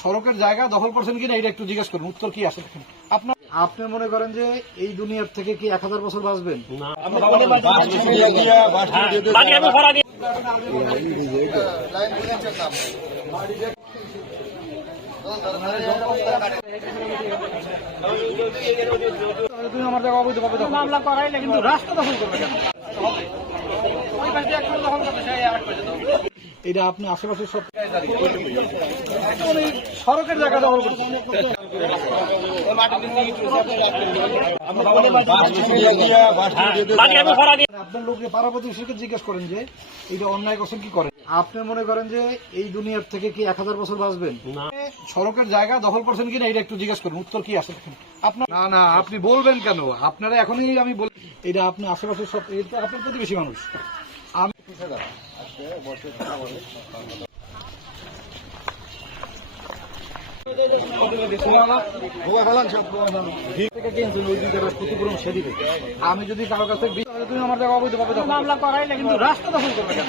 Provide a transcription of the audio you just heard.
সড়কের জায়গা দখল করছেন কিনা এটা একটু জিজ্ঞেস করুন, উত্তর কি আসে দেখেন। আপনি মনে করেন যে এই দুনিয়ার থেকে কি 1000 বছর বাঁচবেন? তুমি আমার জায়গা অবৈধভাবে মামলা করাইলে কিন্তু রাস্তা দখল করবে কেন? এটা আপনি আশেপাশে সব সড়কের জায়গা দখল করছেন। আপনার লোককে পাড়া প্রতিবেশীকে জিজ্ঞেস করেন যে এটা অন্যায় করছেন কি করেন। আপনি মনে করেন যে এই দুনিয়ার থেকে কি 1000 বছর বাঁচবেন? সড়কের জায়গা দখল করছেন কিনা এটা একটু জিজ্ঞেস করুন, উত্তর কি আসে দেখেন। আপনার না আপনি বলবেন কেন? আপনারা এখনই আমি বল এটা আপনি আশেপাশে সব আপনার প্রতিবেশী মানুষ। আমি আমি যদি কারো কাছে তুমি আমার জায়গা অবৈধভাবে মামলা করাইলে কিন্তু রাস্তা দখল করবে কেন?